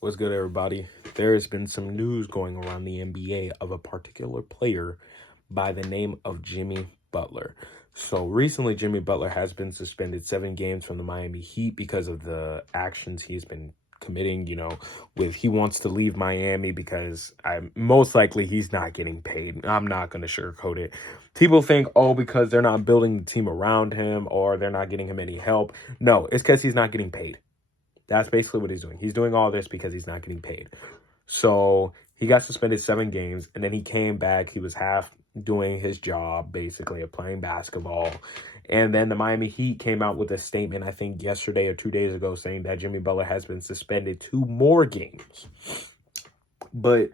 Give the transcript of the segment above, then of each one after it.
What's good, everybody? There has been some news going around the NBA of a particular player by the name of Jimmy Butler. So recently, Jimmy Butler has been suspended 7 games from the Miami Heat because of the actions he's been committing, with he wants to leave Miami because most likely he's not getting paid. I'm not going to sugarcoat it. People think, because they're not building the team around him or they're not getting him any help. No, it's because he's not getting paid. That's basically what he's doing. He's doing all this because he's not getting paid. So he got suspended 7 games, and then he came back. He was half doing his job, basically, of playing basketball. And then the Miami Heat came out with a statement, I think yesterday or 2 days ago, saying that Jimmy Butler has been suspended 2 more games. But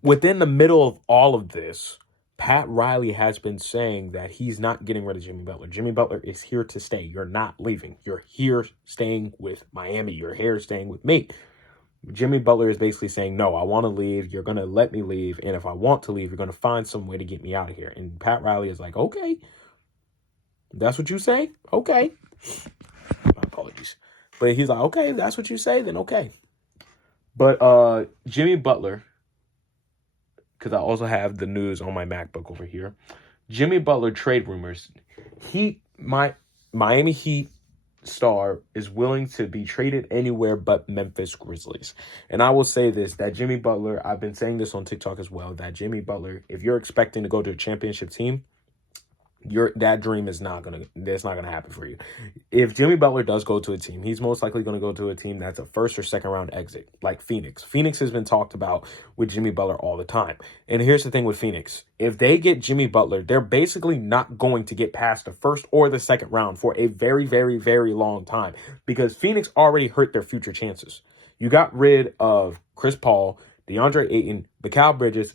within the middle of all of this, Pat Riley has been saying that he's not getting rid of Jimmy Butler. Jimmy Butler is here to stay. You're not leaving. You're here staying with Miami. You're here staying with me. Jimmy Butler is basically saying, no, I want to leave. You're going to let me leave. And if I want to leave, you're going to find some way to get me out of here. And Pat Riley is like, okay, that's what you say? Okay. My apologies. But he's like, okay, that's what you say, then okay. But Jimmy Butler, because I also have the news on my MacBook over here. Jimmy Butler trade rumors. Miami Heat star is willing to be traded anywhere but Memphis Grizzlies. And I will say this, that Jimmy Butler, I've been saying this on TikTok as well, that Jimmy Butler, if you're expecting to go to a championship team, that dream is not gonna happen for you. If Jimmy Butler does go to a team, he's most likely going to go to a team that's a first or second round exit, like Phoenix. Phoenix has been talked about with Jimmy Butler all the time. And here's the thing with Phoenix. If they get Jimmy Butler, they're basically not going to get past the first or the second round for a very, very, very long time, because Phoenix already hurt their future chances. You got rid of Chris Paul, DeAndre Ayton, Mikal Bridges,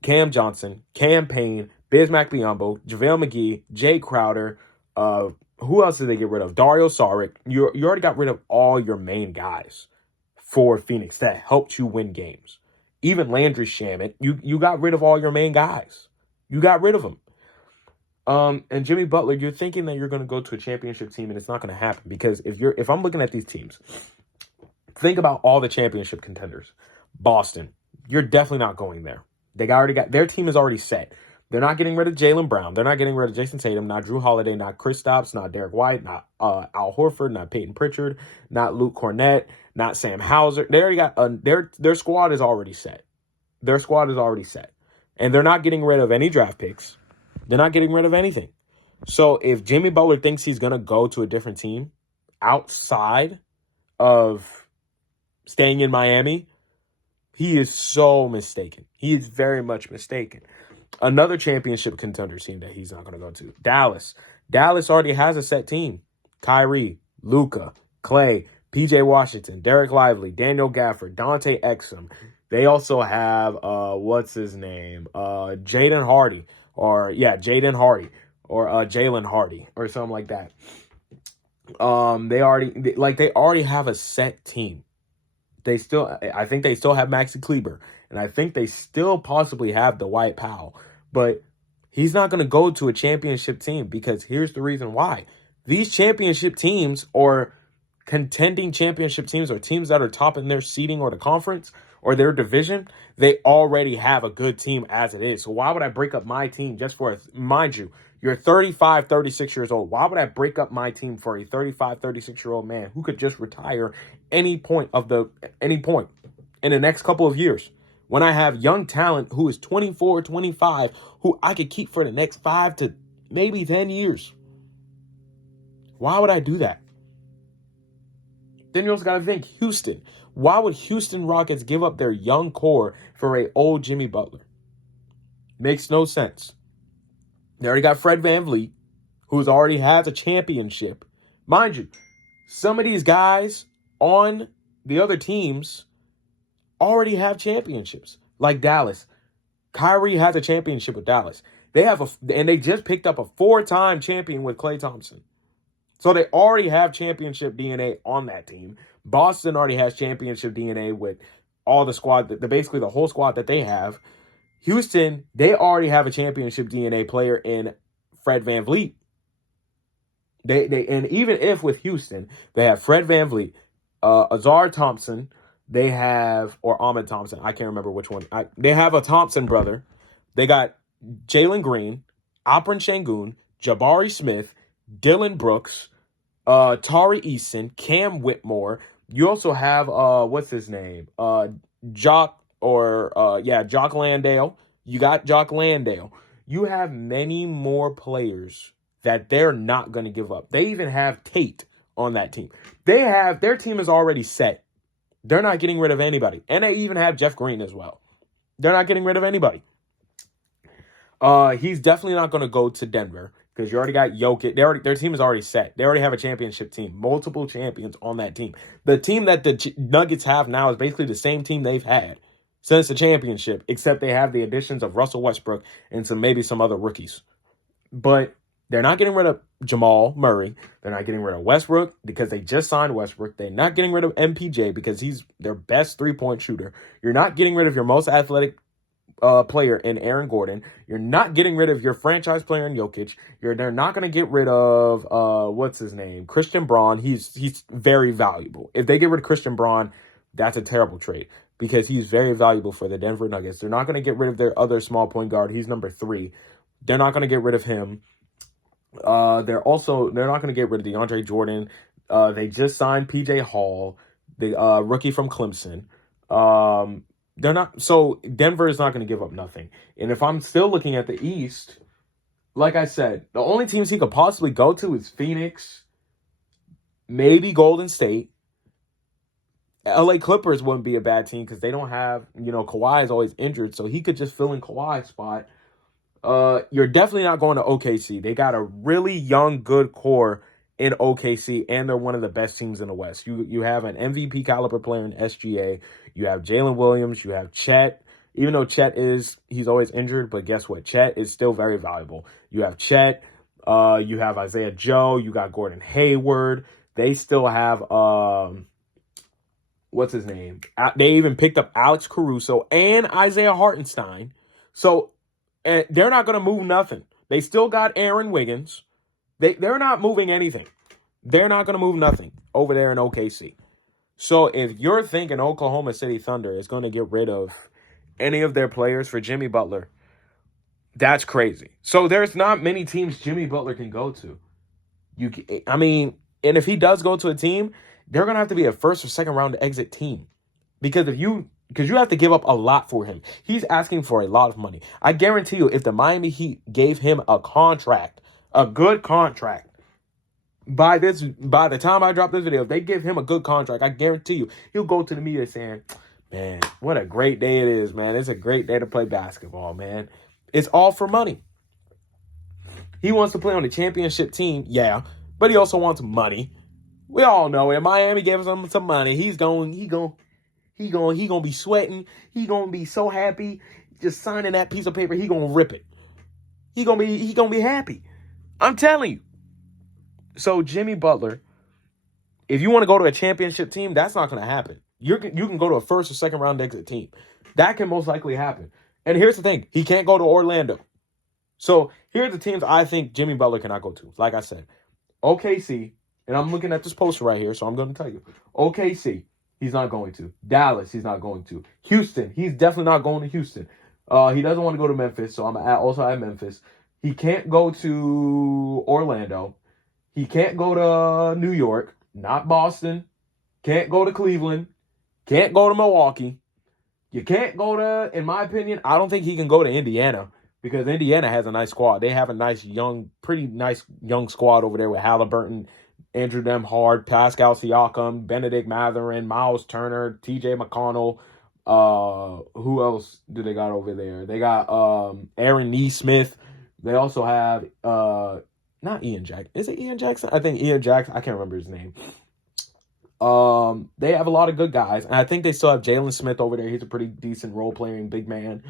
Cam Johnson, Cam Payne, Bismack Biyombo, JaVale McGee, Jay Crowder. Who else did they get rid of? Dario Saric. You already got rid of all your main guys for Phoenix that helped you win games. Even Landry Shamet. You got rid of all your main guys. You got rid of them. And Jimmy Butler, you're thinking that you're going to go to a championship team, and it's not going to happen, because if I'm looking at these teams, think about all the championship contenders. Boston, you're definitely not going there. Their team is already set. They're not getting rid of Jaylen Brown. They're not getting rid of Jason Tatum, not Drew Holiday, not Kristaps, not Derek White, not Al Horford, not Peyton Pritchard, not Luke Cornett, not Sam Hauser. They already got their squad is already set. Their squad is already set. And they're not getting rid of any draft picks. They're not getting rid of anything. So if Jimmy Butler thinks he's going to go to a different team outside of staying in Miami, he is so mistaken. He is very much mistaken. Another championship contender team that he's not going to go to, Dallas. Dallas already has a set team. Kyrie, Luka, Clay, PJ Washington, Derek Lively, Daniel Gafford, Dante Exum. They also have, Jalen Hardy, or Jalen Hardy, or something like that. They already have a set team. I think they still have Maxi Kleber, and I think they still possibly have Dwight Powell, but he's not going to go to a championship team, because here's the reason why. These championship teams, or contending championship teams, or teams that are top in their seeding or the conference or their division, they already have a good team as it is. So why would I break up my team just for mind you, you're 35, 36 years old. Why would I break up my team for a 35, 36-year-old man who could just retire any point in the next couple of years, when I have young talent who is 24, 25, who I could keep for the next 5 to maybe 10 years? Why would I do that? Then you also got to think Houston. Why would Houston Rockets give up their young core for a old Jimmy Butler? Makes no sense. They already got Fred VanVleet, who's already has a championship. Mind you, some of these guys on the other teams already have championships, like Dallas. Kyrie has a championship with Dallas. And they just picked up a 4-time champion with Klay Thompson. So they already have championship DNA on that team. Boston already has championship DNA with all the squad, basically the whole squad that they have. Houston, they already have a championship DNA player in Fred VanVleet. And even if with Houston, they have Fred VanVleet, Azar Thompson, They have, or Ahmed Thompson. I can't remember which one. They have a Thompson brother. They got Jalen Green, Alperen Şengün, Jabari Smith, Dylan Brooks, Tari Eason, Cam Whitmore. You also have what's his name? Jock Landale. You got Jock Landale. You have many more players that they're not going to give up. They even have Tate on that team. Their team is already set. They're not getting rid of anybody. And they even have Jeff Green as well. They're not getting rid of anybody. He's definitely not going to go to Denver because you already got Jokic. Their team is already set. They already have a championship team, multiple champions on that team. The team that the Nuggets have now is basically the same team they've had since the championship, except they have the additions of Russell Westbrook and maybe some other rookies. But they're not getting rid of Jamal Murray. They're not getting rid of Westbrook because they just signed Westbrook. They're not getting rid of MPJ because he's their best three-point shooter. You're not getting rid of your most athletic player in Aaron Gordon. You're not getting rid of your franchise player in Jokic. They're not going to get rid of what's his name? Christian Braun. He's very valuable. If they get rid of Christian Braun, that's a terrible trade because he's very valuable for the Denver Nuggets. They're not going to get rid of their other small point guard. He's number 3. They're not going to get rid of him. They're not going to get rid of DeAndre Jordan. They just signed PJ Hall, the rookie from Clemson. Denver is not going to give up nothing. And if I'm still looking at the East, like I said, the only teams he could possibly go to is Phoenix, maybe Golden State. LA Clippers wouldn't be a bad team because they don't have, Kawhi is always injured, so he could just fill in Kawhi's spot. You're definitely not going to OKC. They got a really young, good core in OKC, and they're one of the best teams in the West. You have an MVP caliber player in SGA. You have Jalen Williams. You have Chet. Even though he's always injured, but guess what? Chet is still very valuable. You have Chet. You have Isaiah Joe. You got Gordon Hayward. They still have what's his name? They even picked up Alex Caruso and Isaiah Hartenstein. So. And they're not going to move nothing. They still got Aaron Wiggins. They're not moving anything. They're not going to move nothing over there in OKC. So if you're thinking Oklahoma City Thunder is going to get rid of any of their players for Jimmy Butler, that's crazy. So there's not many teams Jimmy Butler can go to. And if he does go to a team, they're going to have to be a first or second round exit team. Because you have to give up a lot for him. He's asking for a lot of money. I guarantee you, if the Miami Heat gave him a contract, a good contract, by the time I drop this video, if they give him a good contract, I guarantee you, he'll go to the media saying, man, what a great day it is, man. It's a great day to play basketball, man. It's all for money. He wants to play on the championship team, yeah, but he also wants money. We all know it. Miami gave him some money. He gonna be sweating. He gonna be so happy just signing that piece of paper. He gonna rip it. He gonna be happy. I'm telling you. So Jimmy Butler, if you want to go to a championship team, that's not gonna happen. You can go to a first or second round exit team. That can most likely happen. And here's the thing: he can't go to Orlando. So here's the teams I think Jimmy Butler cannot go to. Like I said, OKC, and I'm looking at this poster right here, so I'm going to tell you. OKC. He's not going to. Dallas, he's not going to. Houston, he's definitely not going to Houston. He doesn't want to go to Memphis, so I'm also at Memphis. He can't go to Orlando. He can't go to New York, not Boston. Can't go to Cleveland. Can't go to Milwaukee. You can't go to, in my opinion, I don't think he can go to Indiana because Indiana has a nice squad. They have a pretty nice young squad over there with Halliburton, Andrew Demhard, Pascal Siakam, Benedict Mathurin, Miles Turner, TJ McConnell. Who else do they got over there? They got Aaron Nesmith. They also have not Ian Jackson. Is it Ian Jackson? I think Ian Jackson. I can't remember his name. They have a lot of good guys. And I think they still have Jalen Smith over there. He's a pretty decent role-playing big man.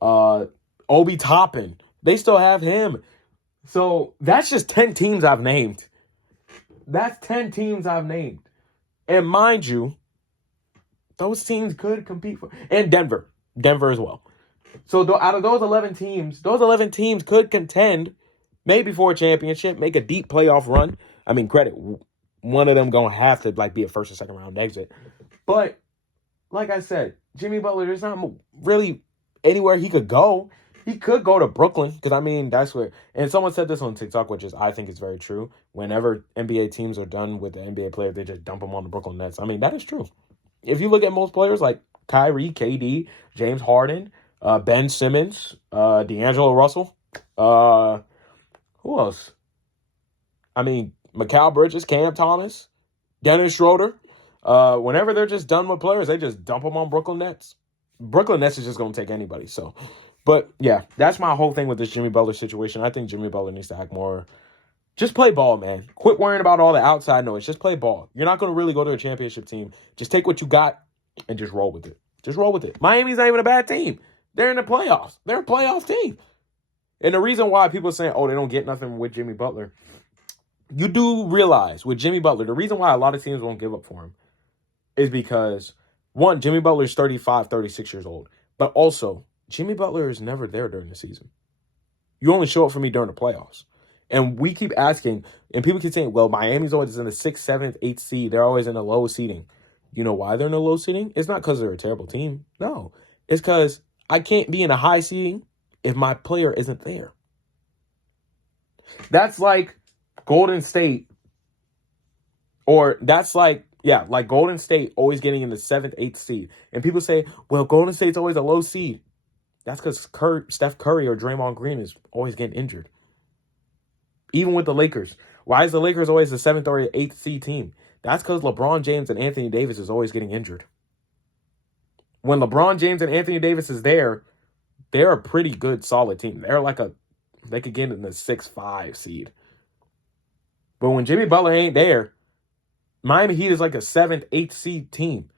Obi Toppin. They still have him. So that's just 10 teams I've named. That's 10 teams I've named. And mind you, those teams could compete for... And Denver. Denver as well. So out of those 11 teams could contend maybe for a championship, make a deep playoff run. Credit, one of them going to have to be a first or second round exit. But like I said, Jimmy Butler, there's not really anywhere he could go. He could go to Brooklyn because I mean that's where. And someone said this on TikTok, which is I think is very true. Whenever NBA teams are done with the NBA player, they just dump them on the Brooklyn Nets. I mean that is true. If you look at most players like Kyrie, KD, James Harden, Ben Simmons, D'Angelo Russell, who else? I mean Mikal Bridges, Cam Thomas, Dennis Schroeder. Whenever they're just done with players, they just dump them on Brooklyn Nets. Brooklyn Nets is just going to take anybody. So, but yeah, that's my whole thing with this Jimmy Butler situation. I think Jimmy Butler needs to act more. Just play ball, man. Quit worrying about all the outside noise. Just play ball. You're not going to really go to a championship team. Just take what you got and just roll with it. Just roll with it. Miami's not even a bad team. They're in the playoffs. They're a playoff team. And the reason why people are saying, oh, they don't get nothing with Jimmy Butler, you do realize with Jimmy Butler, the reason why a lot of teams won't give up for him is because, one, Jimmy Butler is 35, 36 years old. But also, Jimmy Butler is never there during the season. You only show up for me during the playoffs. And we keep asking, and people keep saying, well, Miami's always in the 6th, 7th, 8th seed. They're always in the low seeding. You know why they're in the low seeding? It's not because they're a terrible team. No. It's because I can't be in a high seeding if my player isn't there. That's like Golden State, or that's like Golden State always getting in the 7th, 8th seed. And people say, well, Golden State's always a low seed. That's because Steph Curry or Draymond Green is always getting injured. Even with the Lakers. Why is the Lakers always the 7th or 8th seed team? That's because LeBron James and Anthony Davis is always getting injured. When LeBron James and Anthony Davis is there, they're a pretty good, solid team. They could get in the 6-5 seed. But when Jimmy Butler ain't there, Miami Heat is like a 7th, 8th seed team.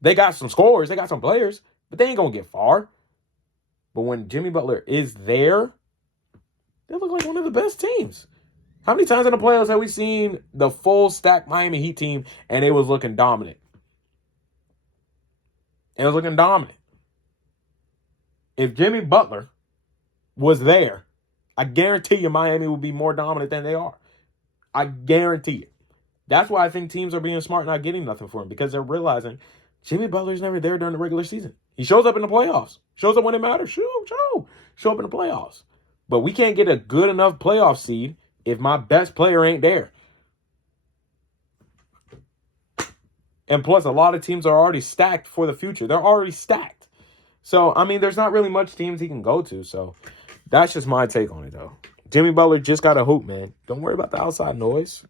They got some scorers, they got some players, but they ain't going to get far. But when Jimmy Butler is there, they look like one of the best teams. How many times in the playoffs have we seen the full stack Miami Heat team and it was looking dominant? It was looking dominant. If Jimmy Butler was there, I guarantee you Miami would be more dominant than they are. I guarantee it. That's why I think teams are being smart, not getting nothing for him, because they're realizing Jimmy Butler's never there during the regular season. He shows up in the playoffs. Shows up when it matters. Show up in the playoffs. But we can't get a good enough playoff seed if my best player ain't there. And plus, a lot of teams are already stacked for the future. They're already stacked. So, I mean, there's not really much teams he can go to. So, that's just my take on it, though. Jimmy Butler just got to hoop, man. Don't worry about the outside noise.